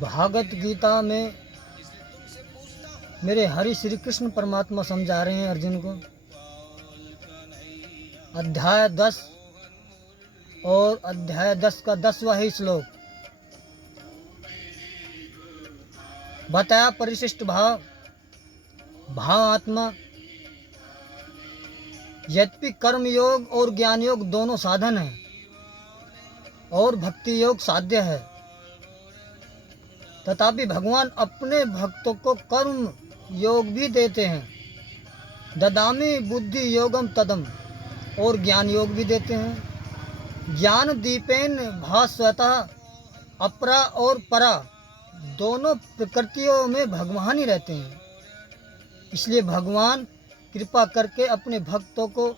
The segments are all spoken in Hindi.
भागवत गीता में मेरे हरि श्री कृष्ण परमात्मा समझा रहे हैं अर्जुन को। अध्याय 10 और अध्याय 10 का 10वां ही श्लोक बताया। परिशिष्ट भाव आत्मा। यद्यपि कर्म योग और ज्ञान योग दोनों साधन हैं और भक्ति योग साध्य है, तथापि भगवान अपने भक्तों को कर्म योग भी देते हैं। ददामि बुद्धि योगम तदम, और ज्ञान योग भी देते हैं। ज्ञान दीपेन भास्वतः, अपरा और परा दोनों प्रकृतियों में भगवान ही रहते हैं। इसलिए भगवान कृपा करके अपने भक्तों को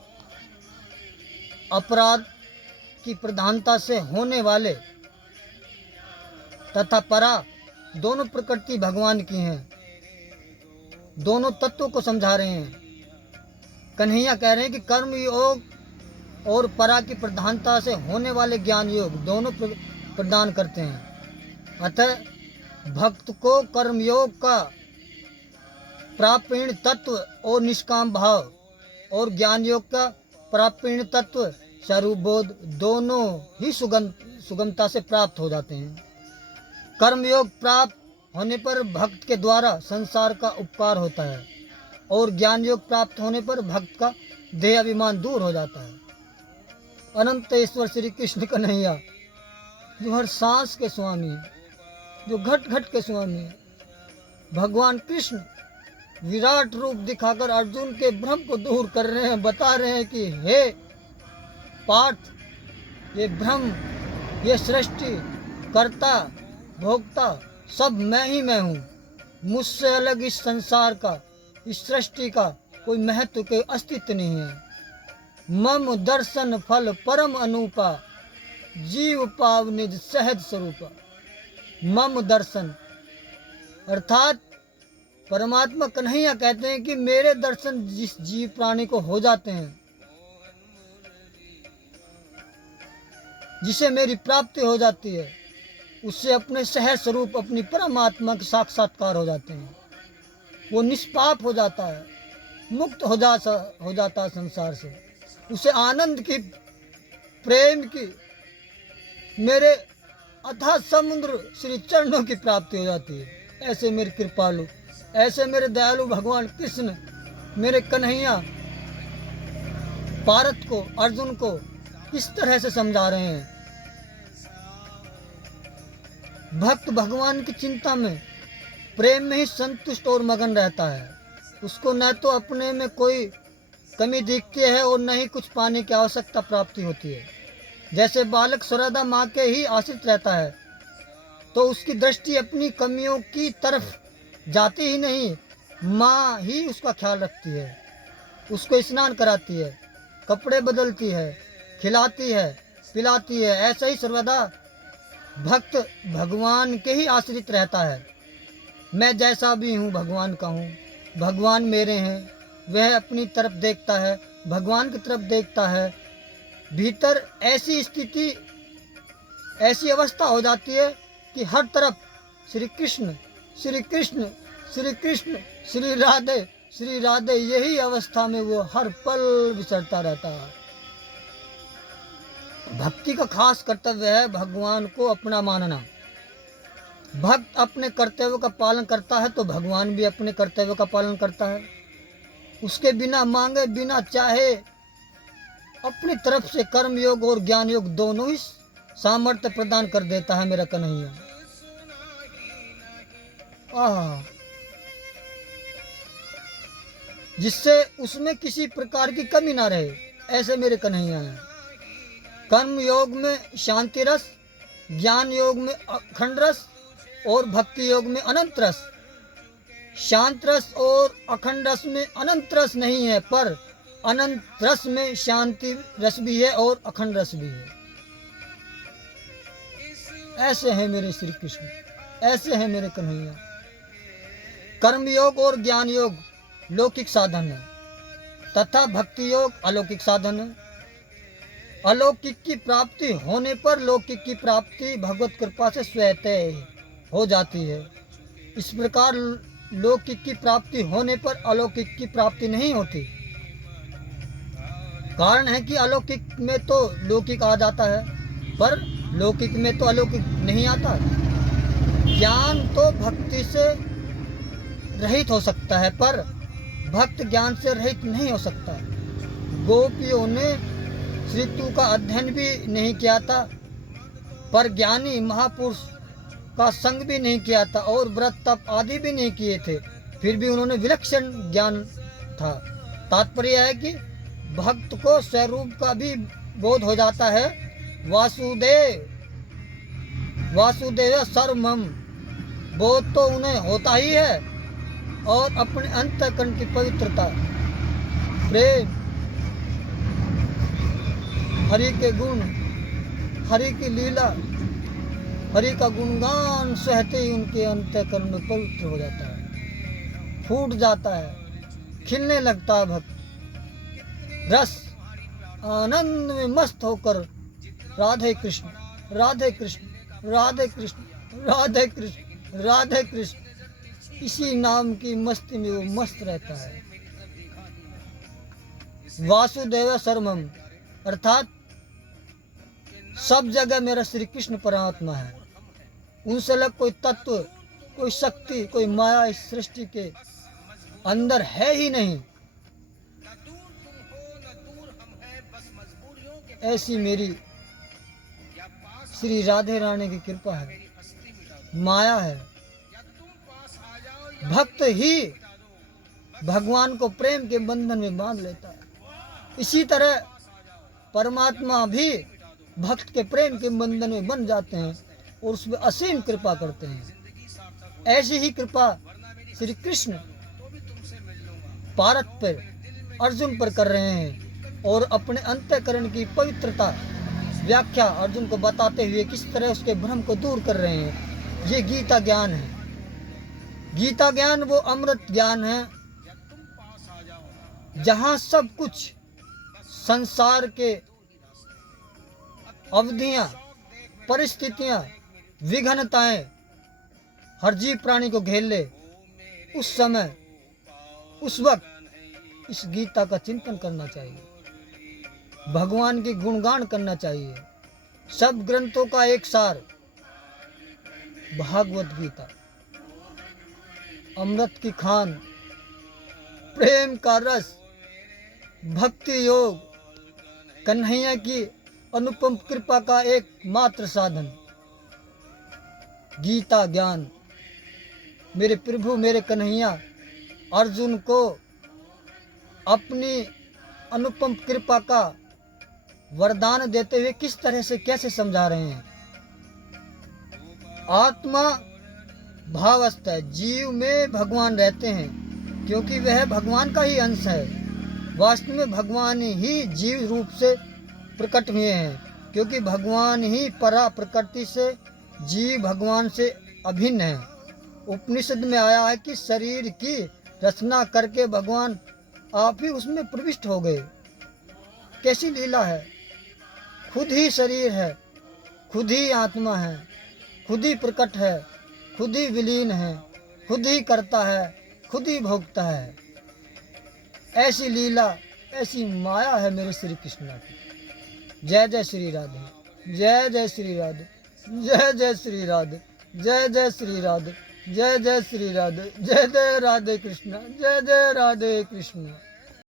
अपराध की प्रधानता से होने वाले तथा परा दोनों प्रकृति भगवान की हैं, दोनों तत्वों को समझा रहे हैं। कन्हैया कह रहे हैं कि कर्म योग और परा की प्रधानता से होने वाले ज्ञान योग दोनों प्रदान करते हैं। अतः भक्त को कर्म योग का प्रापीण तत्व और निष्काम भाव और ज्ञान योग का प्रापीण तत्व स्वरूप बोध दोनों ही सुगमता से प्राप्त हो जाते हैं। कर्म योग प्राप्त होने पर भक्त के द्वारा संसार का उपकार होता है और ज्ञान योग प्राप्त होने पर भक्त का देह अभिमान दूर हो जाता है। अनंत ईश्वर श्री कृष्ण कन्हैया जो हर सांस के स्वामी है, जो घट घट के स्वामी है, भगवान कृष्ण विराट रूप दिखाकर अर्जुन के भ्रम को दूर कर रहे हैं। बता रहे हैं कि हे पार्थ, ये भ्रम, ये सृष्टि कर्ता भोक्ता सब मैं हूँ। मुझसे अलग इस संसार का, इस सृष्टि का कोई महत्व, कोई अस्तित्व नहीं है। मम दर्शन फल परम अनूपा, जीव पाव निज सहज स्वरूपा। मम दर्शन अर्थात परमात्मा कन्हैया कहते हैं कि मेरे दर्शन जिस जीव प्राणी को हो जाते हैं, जिसे मेरी प्राप्ति हो जाती है, उससे अपने सहज स्वरूप अपनी परमात्मा के साक्षात्कार हो जाते हैं। वो निष्पाप हो जाता है, मुक्त हो जाता है संसार से। उसे आनंद की, प्रेम की, मेरे अथाह समुद्र श्री चरणों की प्राप्ति हो जाती है। ऐसे मेरे कृपालु, ऐसे मेरे दयालु भगवान कृष्ण मेरे कन्हैया पार्थ को, अर्जुन को किस तरह से समझा रहे हैं। भक्त भगवान की चिंता में, प्रेम में ही संतुष्ट और मगन रहता है। उसको न तो अपने में कोई कमी दिखती है और न ही कुछ पाने की आवश्यकता प्राप्ति होती है। जैसे बालक सर्वदा माँ के ही आश्रित रहता है, तो उसकी दृष्टि अपनी कमियों की तरफ जाती ही नहीं, माँ ही उसका ख्याल रखती है, उसको स्नान कराती है, कपड़े बदलती है, खिलाती है, पिलाती है। ऐसा ही सर्वदा भक्त भगवान के ही आश्रित रहता है। मैं जैसा भी हूँ भगवान का हूँ, भगवान मेरे हैं। वह अपनी तरफ देखता है, भगवान की तरफ देखता है। भीतर ऐसी स्थिति, ऐसी अवस्था हो जाती है कि हर तरफ श्री कृष्ण श्री कृष्ण श्री कृष्ण, श्री राधे, यही अवस्था में वो हर पल विचरता रहता है। भक्ति का खास कर्तव्य है भगवान को अपना मानना। भक्त अपने कर्तव्य का पालन करता है तो भगवान भी अपने कर्तव्य का पालन करता है। उसके बिना मांगे, बिना चाहे अपनी तरफ से कर्म योग और ज्ञान योग दोनों ही सामर्थ्य प्रदान कर देता है मेरा कन्हैया। जिससे उसमें किसी प्रकार की कमी ना रहे, ऐसे मेरे कन्हैया हैं। कर्म योग में शांति रस, ज्ञान योग में अखंड रस और भक्ति योग में अनंत रस। शांत रस और अखंड रस में अनंत रस नहीं है, पर अनंत रस में शांति रस भी है और अखंड रस भी है। ऐसे हैं मेरे श्री कृष्ण, ऐसे हैं मेरे कन्हैया। कर्म योग और ज्ञान योग लौकिक साधन है तथा भक्ति योग अलौकिक साधन है। अलौकिक की प्राप्ति होने पर लौकिक की प्राप्ति भगवत कृपा से स्वतः है। हो जाती है। इस प्रकार लौकिक की प्राप्ति होने पर अलौकिक की प्राप्ति नहीं होती। कारण है कि अलौकिक में तो लौकिक आ जाता है, पर लौकिक में तो अलौकिक नहीं आता। ज्ञान तो भक्ति से रहित हो सकता है, पर भक्त ज्ञान से रहित नहीं हो सकता। गोपियों ने ऋतु का अध्ययन भी नहीं किया था, पर ज्ञानी महापुरुष का संग भी नहीं किया था और व्रत तप आदि भी नहीं किए थे, फिर भी उन्होंने विलक्षण ज्ञान था। तात्पर्य है कि भक्त को स्वरूप का भी बोध हो जाता है। वासुदेव वासुदेव सर्वमम बोध तो उन्हें होता ही है, और अपने अंतःकरण की पवित्रता, प्रेम, हरि के गुण, हरि की लीला, हरि का गुणगान सहते ही उनके अंतःकरण में पवित्र हो जाता है, फूट जाता है, खिलने लगता है भक्त। रस आनंद में मस्त होकर राधे कृष्ण राधे कृष्ण राधे कृष्ण राधे कृष्ण राधे कृष्ण, इसी नाम की मस्ती में वो मस्त रहता है। वासुदेव सर्वमम अर्थात सब जगह मेरा श्री कृष्ण परमात्मा है। उनसे अलग कोई तत्व, कोई शक्ति, कोई माया इस सृष्टि के अंदर है ही नहीं। ऐसी मेरी श्री राधे रानी की कृपा है, माया है। भक्त ही भगवान को प्रेम के बंधन में बांध लेता है। इसी तरह परमात्मा भी भक्त के प्रेम के बंधन में बन जाते हैं और उसमें असीम कृपा करते हैं। ऐसी ही कृपा श्री कृष्ण पार्थ पर, अर्जुन पर कर रहे हैं, और अपने अंतःकरण की पवित्रता व्याख्या अर्जुन को बताते हुए किस तरह उसके भ्रम को दूर कर रहे हैं। ये गीता ज्ञान है। गीता ज्ञान वो अमृत ज्ञान है जहाँ सब कुछ संसार के अवधियां, परिस्थितियां, विघ्नताएं हर जीव प्राणी को घेर ले, उस समय, उस वक्त इस गीता का चिंतन करना चाहिए, भगवान की गुणगान करना चाहिए। सब ग्रंथों का एक सार भागवत गीता, अमृत की खान, प्रेम का रस, भक्ति योग, कन्हैया की अनुपम कृपा का एक मात्र साधन गीता ज्ञान। मेरे प्रभु, मेरे कन्हैया अर्जुन को अपनी अनुपम कृपा का वरदान देते हुए किस तरह से, कैसे समझा रहे हैं। आत्मा भावस्थ है, जीव में भगवान रहते हैं क्योंकि वह भगवान का ही अंश है। वास्तव में भगवान ही जीव रूप से प्रकट हुए हैं, क्योंकि भगवान ही परा प्रकृति से, जीव भगवान से अभिन्न है। उपनिषद में आया है कि शरीर की रचना करके भगवान आप ही उसमें प्रविष्ट हो गए। कैसी लीला है। खुद ही शरीर है, खुद ही आत्मा है, खुद ही प्रकट है, खुद ही विलीन है, खुद ही करता है, खुद ही भोगता है। ऐसी लीला, ऐसी माया है मेरे श्री कृष्ण की। जय जय श्री राधे, जय जय श्री राधे, जय जय श्री राधे, जय जय श्री राधे, जय जय श्री राधे, जय जय राधे कृष्ण, जय जय राधे कृष्ण।